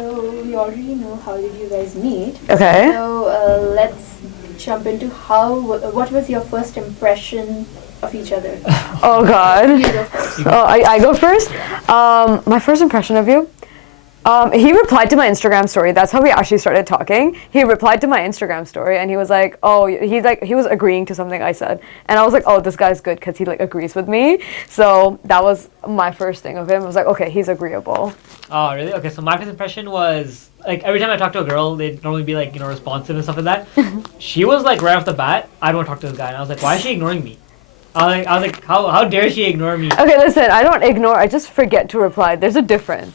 So we already know how did you guys meet. Okay. So let's jump into what was your first impression of each other? Oh God. You go first. Oh, I go first. My first impression of you. He replied to my Instagram story. That's how we actually started talking. He replied to my Instagram story, and he was like, "Oh, he was agreeing to something I said," and I was like, "Oh, this guy's good because he like agrees with me." So that was my first thing of him. I was like, "Okay, he's agreeable." Oh, really? Okay, so my first impression was, like, every time I talk to a girl, they'd normally be, like, responsive and stuff like that. She was, like, right off the bat, I don't want to talk to this guy. And I was like, why is she ignoring me? I was like, how dare she ignore me? Okay, listen, I don't ignore. I just forget to reply. There's a difference.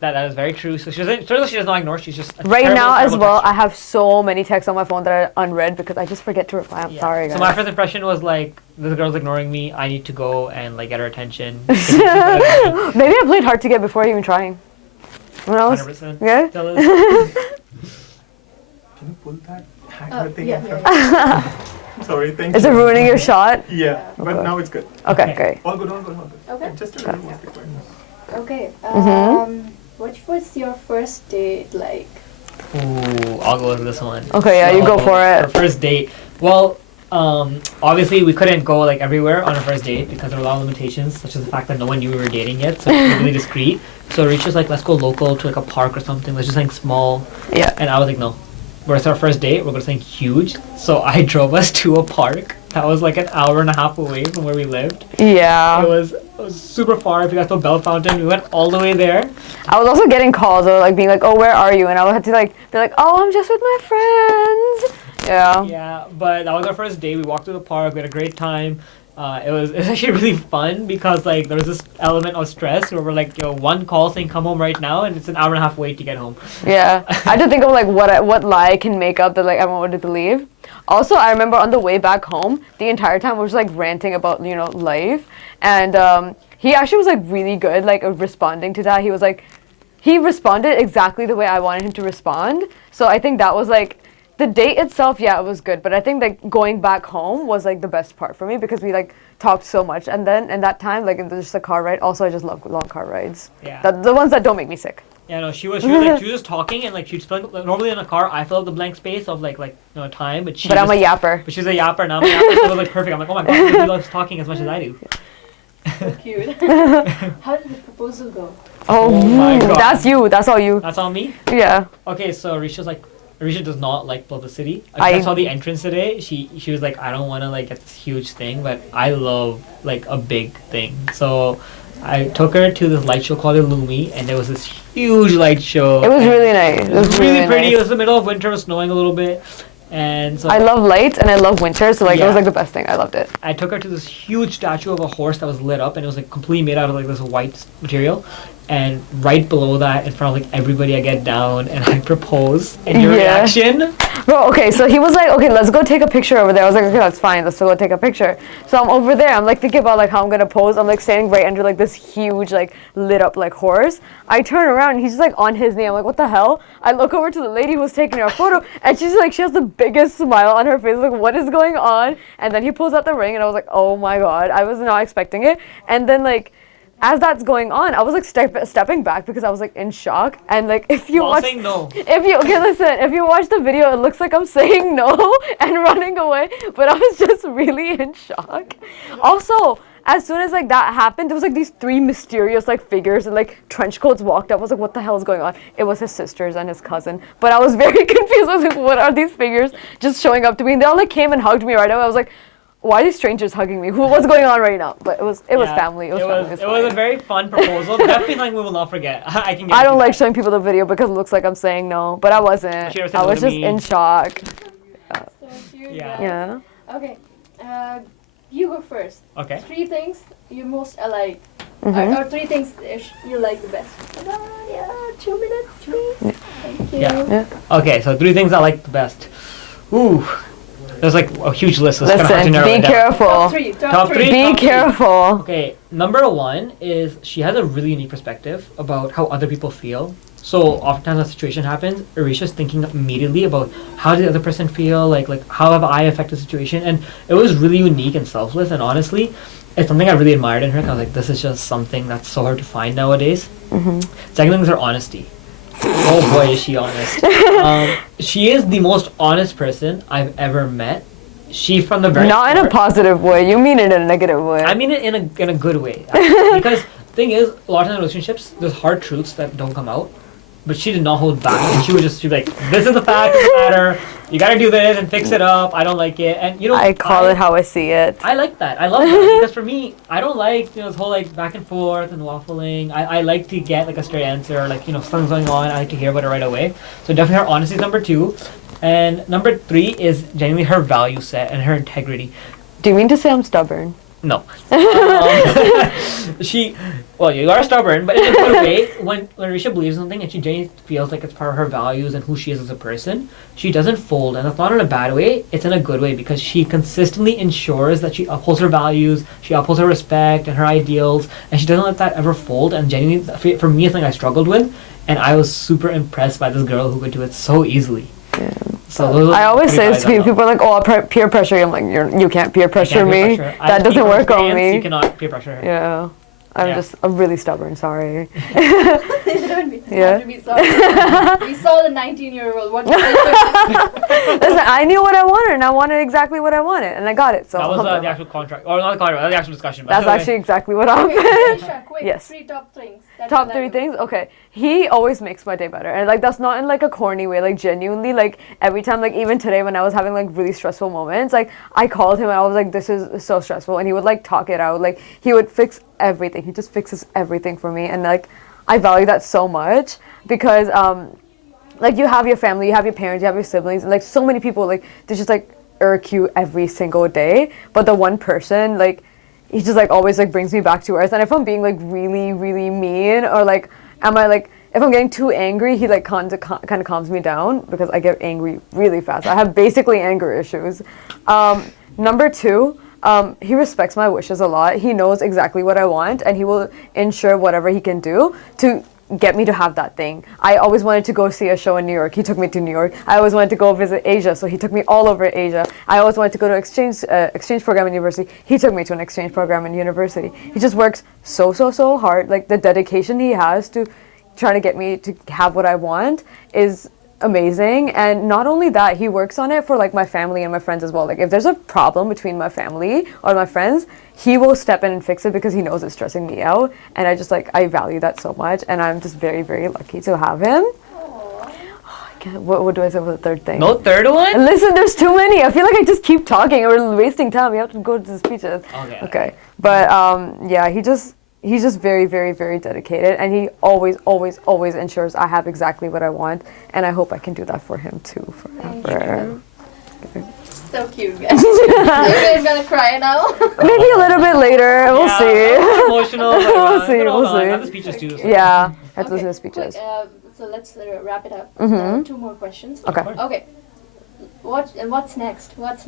That is very true. So she does not ignore. She's just a Right terrible, now as terrible well, texter. I have so many texts on my phone that are unread because I just forget to reply. I'm Yeah. sorry, guys. So my first impression was like, this girl's ignoring me. I need to go and like get her attention. Maybe I played hard to get before even trying. What else? 100%. Yeah? Tell us. Can you pull that Oh, hanger thing yeah, in front? yeah. Sorry, thank Is you. it ruining your shot? Yeah, but Okay. now it's good. Okay, Okay. great. All good, all good, all good. Okay. Just a little mistake. Okay. Mhm. What was your first date like? Ooh, I'll go with this one. Okay, yeah, you go for it. Our first date. Well, obviously we couldn't go like everywhere on our first date because there were a lot of limitations, such as the fact that no one knew we were dating yet, so we were really discreet. So Rich was like, let's go local to like a park or something. Let's just something small. Yeah. And I was like, no. It's our first date. We're going to something huge. So I drove us to a park that was like an hour and a half away from where we lived. Yeah. It was super far. If you guys know Bell Fountain, we went all the way there. I was also getting calls or like being like, "Oh, where are you?" And I would have to like be like, "Oh, I'm just with my friends." Yeah. Yeah, but that was our first day. We walked through the park. We had a great time. It was actually really fun because like there was this element of stress where we're like, yo, one call saying come home right now, and it's an hour and a half wait to get home. Yeah. I had to think of like what lie I can make up that like everyone would believe. Also, I remember on the way back home, the entire time we were just like ranting about life, and he actually was like really good like responding to that. He responded exactly the way I wanted him to respond. So I think that was like. The date itself, yeah, it was good, but I think like going back home was like the best part for me because we like talked so much, and then in that time, like it was just a car ride. Also, I just love long car rides. Yeah. The ones that don't make me sick. Yeah, no, she was just talking and like she'd fill like, normally in a car I fill up the blank space of like time, but But I'm a yapper. But she's a yapper and I'm a yapper, so it was like perfect. I'm like, oh my god, she loves talking as much as I do. So cute. How did the proposal go? Oh, my God. That's you. That's all you. That's on me. Yeah. Okay, so Risha does not like publicity. I I saw the entrance today. She was like, I don't want to like get this huge thing, but I love like a big thing. So I took her to this light show called Illumi, and there was this huge light show. It was and really nice. It was really pretty. It Nice. was the middle of winter, it was snowing a little bit, and so I love lights and I love winter, so like it was Yeah. like the best thing. I loved it. I took her to this huge statue of a horse that was lit up, and it was like completely made out of like this white material. And right below that, in front of like everybody, I get down and I propose. And your Yeah. reaction? Bro, okay, so he was like, okay, let's go take a picture over there. I was like, okay, that's fine. Let's go take a picture. So I'm over there. I'm like thinking about like how I'm gonna pose. I'm like standing right under like this huge like lit up like horse. I turn around and he's just like on his knee. I'm like, what the hell? I look over to the lady who's taking our photo, and she's like, she has the biggest smile on her face. Like, what is going on? And then he pulls out the ring, and I was like, oh my god, I was not expecting it. And then like. As that's going on, I was like stepping back because I was like in shock. And like if you While watch, saying no. if you watch the video, it looks like I'm saying no and running away, but I was just really in shock. Also, as soon as like that happened, there was like these three mysterious like figures in like trench coats walked up. I was like, what the hell is going on? It was his sisters and his cousin, but I was very confused. I was like, what are these figures just showing up to me? And they all like came and hugged me right away. I was like, why are these strangers hugging me? What's going on right now? But it was Yeah, family. It was family. It was a fine. very fun proposal. Definitely something we will not forget. I can. I don't guarantee like that. showing people the video because it looks like I'm saying no, but I wasn't. She never said I no was to just me. in shock. So cute. Yeah. Yeah. Okay. You go first. Okay. 3 things you most alike. Mhm. Or 3 things you like the best. Yeah, 2 minutes, please. Thank you. Yeah. Yeah. Okay. So 3 things I like the best. Ooh, there's like a huge list. So it's kinda hard to Listen, narrow be it down. careful. Top 3. Top three? Be Top three. careful. Okay, number 1 is she has a really unique perspective about how other people feel. So oftentimes when a situation happens, Arisha's thinking immediately about how did the other person feel, like how have I affected the situation, and it was really unique and selfless. And honestly, it's something I really admired in her. 'Cause I was like, this is just something that's so hard to find nowadays. Mm-hmm. Second thing is her honesty. Oh boy, is she honest. She is the most honest person I've ever met. She from the very Not in a start- positive way. You mean it in a negative way. I mean it in a good way. Actually. Because thing is, a lot of times in relationships, there's hard truths that don't come out. But she did not hold back, and she'd be like, "This is the fact of the matter. You gotta do this and fix it up. I don't like it." And you know, I call it how I see it. I like that. I love that because for me, I don't like this whole like back and forth and waffling. I like to get like a straight answer, like something's going on. I like to hear about it right away. So definitely her honesty is number 2, and number 3 is genuinely her value set and her integrity. Do you mean to say I'm stubborn? No. Well, you are stubborn, but in a good way. When Risha believes in something and she genuinely feels like it's part of her values and who she is as a person, she doesn't fold, and that's not in a bad way. It's in a good way because she consistently ensures that she upholds her values, she upholds her respect and her ideals, and she doesn't let that ever fold. And genuinely, for me, it's something I struggled with, and I was super impressed by this girl who could do it so easily. Yeah. So those are I always three say guys to I know. people like, "Oh, peer pressure." I'm like, you can't peer pressure Can't peer me. pressure. I That speak doesn't from work on experience, me. You cannot peer pressure her. Yeah. I'm Yeah. I'm really stubborn. Sorry. Don't be, Yeah. have to be sorry. We saw the 19-year-old. What did I Listen, I knew what I wanted, and I wanted exactly what I wanted, and I got it. So That was alhamdulillah. the actual contract, or not the contract, that was the actual discussion. But That's anyway. actually exactly what happened. Aisha, quick, Yes. 3 top things. that Top you 3 like things? Okay. He always makes my day better. And like that's not in like a corny way, like genuinely, like every time, like even today when I was having like really stressful moments, like I called him and I was like, this is so stressful, and he would like talk it out. Like he would fix everything. He just fixes everything for me, and like I value that so much because like you have your family, you have your parents, you have your siblings, and like so many people like they just like irk you every single day. But the one person like he just like always like brings me back to earth. And if I'm being like really really mean, or like am I like if I'm getting too angry, he like kind of calms me down because I get angry really fast. I have basically anger issues. Number 2, he respects my wishes a lot. He knows exactly what I want, and he will ensure whatever he can do to get me to have that thing. I always wanted to go see a show in New York. He took me to New York. I always wanted to go visit Asia, so he took me all over Asia. I always wanted to go to exchange program in university. He took me to an exchange program in university. He just works so hard. Like the dedication he has to trying to get me to have what I want is amazing. And not only that, he works on it for like my family and my friends as well. Like if there's a problem between my family or my friends, he will step in and fix it because he knows it's stressing me out. And I just like I value that so much, and I'm just very lucky to have him. What do I say for the third thing? No third one? Listen, there's too many. I feel like I just keep talking. We're wasting time. We have to go to the speeches. Okay. But yeah, he's just very dedicated, and he always ensures I have exactly what I want, and I hope I can do that for him too forever. So cute, guys. Are you guys gonna cry now? Maybe a little bit later. We'll Yeah, see. I'm emotional. But, We'll see, hold we'll on, I see. have the speeches too. So. Yeah, I have to listen to speeches. Quick, so let's wrap it up. Mhm. 2 more questions. Okay. Okay. What's next? What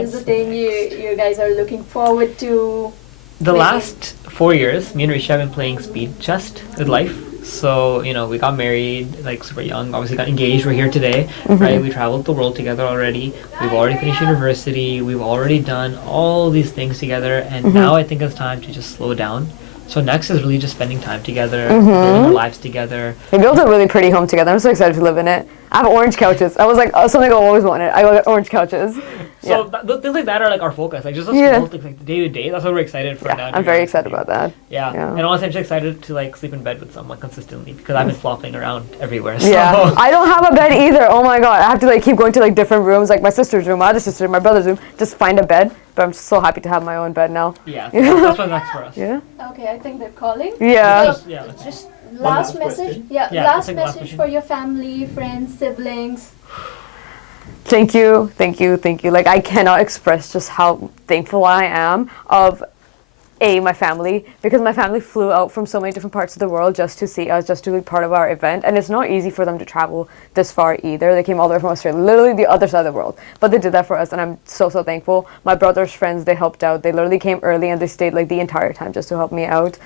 is the thing you guys are looking forward to? The Maybe. last 4 years, me and Risha have been playing speed chess with life. So, we got married, like, super young. Obviously got engaged. We're here today, right? We traveled the world together already. We've already finished university. We've already done all these things together. And now I think it's time to just slow down. So next is really just spending time together, building our lives together. We built a really pretty home together. I'm so excited to live in it. I have orange couches. I was like, something I always wanted. I got orange couches. So things like that are like our focus, like just those Yeah. small things, like the day to day. That's what we're excited for now. Yeah, to I'm be very honest excited with you. about that. Yeah. Yeah. And honestly, I'm just excited to like sleep in bed with someone consistently because I've been flopping around everywhere. So. Yeah, I don't have a bed either. Oh my god, I have to like keep going to like different rooms, like my sister's room, my other sister, my brother's room, just find a bed. But I'm so happy to have my own bed now. Yeah, so that's what's next for us. Yeah. Okay, I think they're calling. Yeah. Just- yeah, let's- Just One last last message. question. Yeah, Yeah, last let's take the last message question. for your family, friends, siblings. Thank you. Like I cannot express just how thankful I am of my family, because my family flew out from so many different parts of the world just to see us, just to be part of our event. And it's not easy for them to travel this far either. They came all the way from Australia, literally the other side of the world. But they did that for us, and I'm so thankful. My brother's friends, they helped out. They literally came early and they stayed like the entire time just to help me out.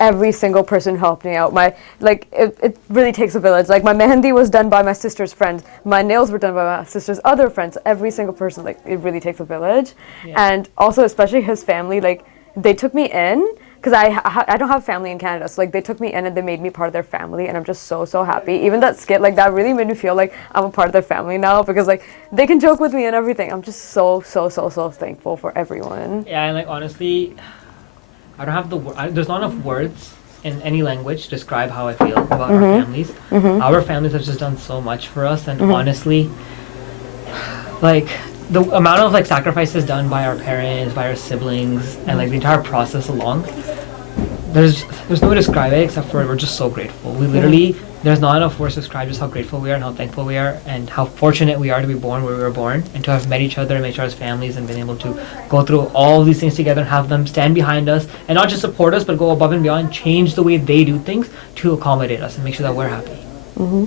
Every single person helped me out. It really takes a village. Like my mehendi was done by my sister's friends. My nails were done by my sister's other friends. Every single person, like it really takes a village. Yeah. And also especially his family, like they took me in because I don't have family in Canada, so like they took me in and they made me part of their family, and I'm just so happy. Even that skit, like that really made me feel like I'm a part of their family now, because like they can joke with me and everything. I'm just so thankful for everyone. Yeah, and like honestly, I don't have there's not enough words in any language to describe how I feel about our families. Our families have just done so much for us, and honestly, like the amount of like sacrifices done by our parents, by our siblings, and like the entire process along, there's no way to describe it except for we're just so grateful. We literally, there's not enough words to describe just how grateful we are and how thankful we are and how fortunate we are to be born where we were born and to have met each other and met each other's families and been able to go through all these things together and have them stand behind us and not just support us but go above and beyond, change the way they do things to accommodate us and make sure that we're happy.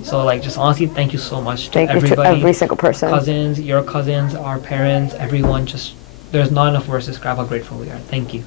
So like just honestly, thank you so much to Thank you everybody. to every single person. Cousins, your cousins, our parents, everyone. Just there's not enough words to describe how grateful we are. Thank you.